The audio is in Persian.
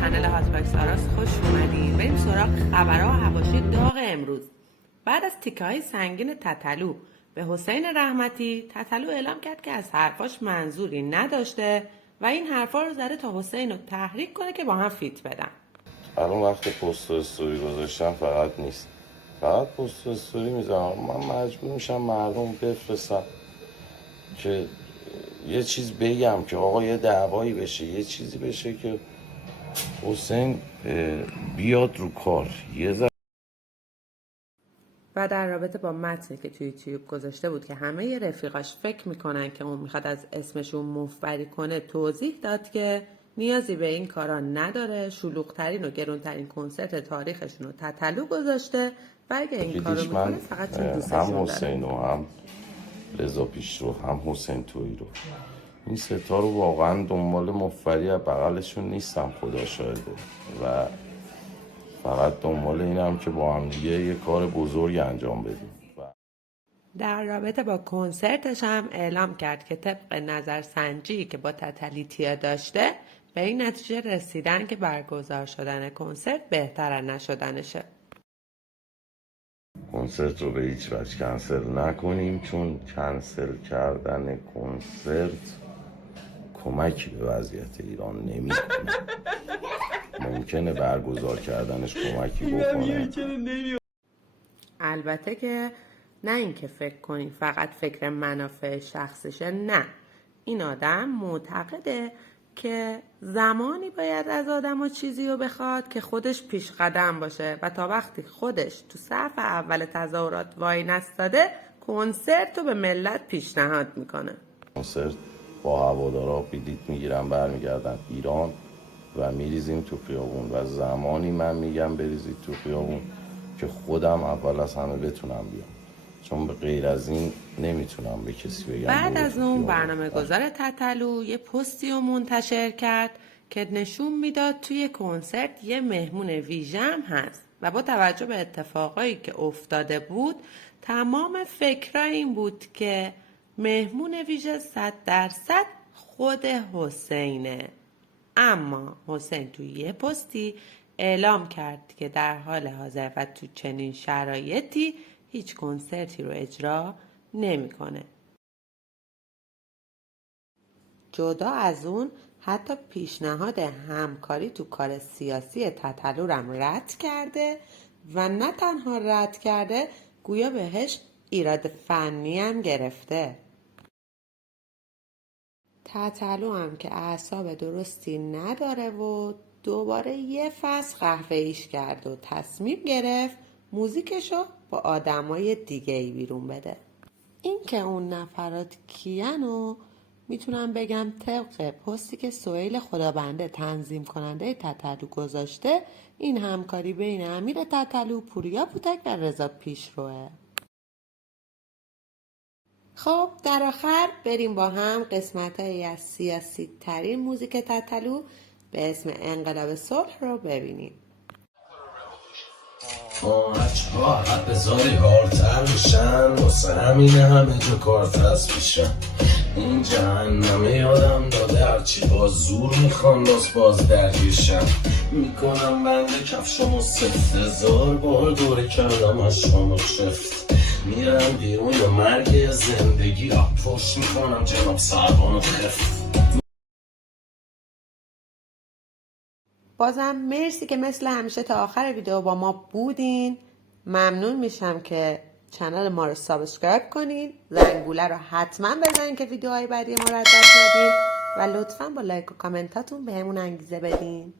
چنل هاتباکس آراس خوش اومدین. بریم سراغ خبرها و حواشی داغ امروز. بعد از تیکه‌های سنگین تتلو به حسین رحمتی، تتلو اعلام کرد که از حرفاش منظوری نداشته و این حرفا رو زده تا حسین رو تحریک کنه که با هم فیت بدن. الان وقت پست استوری گذاشتن فقط نیست، فقط پست استوری میذارم. من مجبور میشم مردم بفرستم که یه چیز بگم که آقا یه دعوایی بشه، یه چیزی بشه که حسین بیاد رو کار. و در رابطه با متنی که توی یوتیوب گذاشته بود که همه رفیقاش فکر میکنن که اون میخواد از اسمشون مفبری کنه، توضیح داد که نیازی به این کارا نداره. شلوغ‌ترین و گرونترین کنسرت تاریخشون رو تتلو گذاشته و اگه این کارو میکنه فقط چون دوستشون داره. هم حسین و هم رضا پیشرو هم حسین تویی رو، این ستا رو واقعا دنبال مفبری از بغلشون نیستم، خدا شاهده، و فقط دنبال اینم که با هم دیگه یه کار بزرگ انجام بدیم. در رابطه با کنسرتش هم اعلام کرد که طبق نظرسنجی که با تتلیتیا داشته به این نتیجه رسیدن که برگزار شدن کنسرت بهتر از نشدنشه. کنسرت رو به هیچ وجه کنسل نکنیم، چون کنسل کردن کنسرت کمکی به وضعیت ایران نمیکنه. ممکنه برگزار کردنش کمکی بکنه. البته که نه اینکه فکر کنی فقط فکر منافع شخصشه، نه، این آدم معتقده که زمانی باید از آدم چیزی رو بخواد که خودش پیش قدم باشه و تا وقتی خودش تو صف اول تظاهرات وای نستاده کنسرت رو به ملت پیشنهاد میکنه. کنسرت با هوادارا بلیط میگیرن برمیگردن ایران و میریزیم تو خیابون، و زمانی من میگم بریزید تو خیابون که خودم اول از همه بتونم بیام، چون به غیر از این نمیتونم به کسی بگم. بعد از اون برنامه گذار تتلو یه پستی رو منتشر کرد که نشون میداد توی کنسرت یه مهمون ویژه هم هست و با توجه به اتفاقایی که افتاده بود تمام فکرها این بود که مهمون ویژه 100% خود حسینه. اما حسین توی یه پستی اعلام کرد که در حال حاضر و تو چنین شرایطی هیچ کنسرتی رو اجرا نمیکنه. جدا از اون حتی پیشنهاد همکاری تو کار سیاسی تتلو رو رد کرده و نه تنها رد کرده، گویا بهش ایراد فنی هم گرفته. تتلو هم که اعصاب درستی نداره و دوباره یه فصل قهوه ایش کرد و تصمیم گرفت موزیکشو با آدمای دیگه‌ای بیرون بده. این که اون نفرات کیان و میتونم بگم طبق پستی که سهیل خدابنده تنظیم کننده تتلو گذاشته، این همکاری بین امیر تتلو، پوریا پوتک و رضا پیشروه. خب در آخر بریم با هم قسمت‌هایی از سیاسی ترین موزیک تتلو به اسم انقلاب صلح رو ببینیم. ها حد بذاری هارتر میشن، واسه همینه همه جا کارت از پیشن. این جهنمه یادم داده هرچی باز زور میخوان باز درگیرشن. میکنم بنده کفشمو 1000 بار دوره کردم از شام و شفت. میرم بیرون مرگ زندگی را پشت میکنم جناب سربان و خفت. بازم مرسی که مثل همیشه تا آخر ویدیو با ما بودین. ممنون میشم که چنل ما رو سابسکرایب کنین، زنگوله رو حتما بزنین که ویدیوهای بعدی ما رو از دست ندین و لطفا با لایک و کامنتاتون بهمون انگیزه بدین.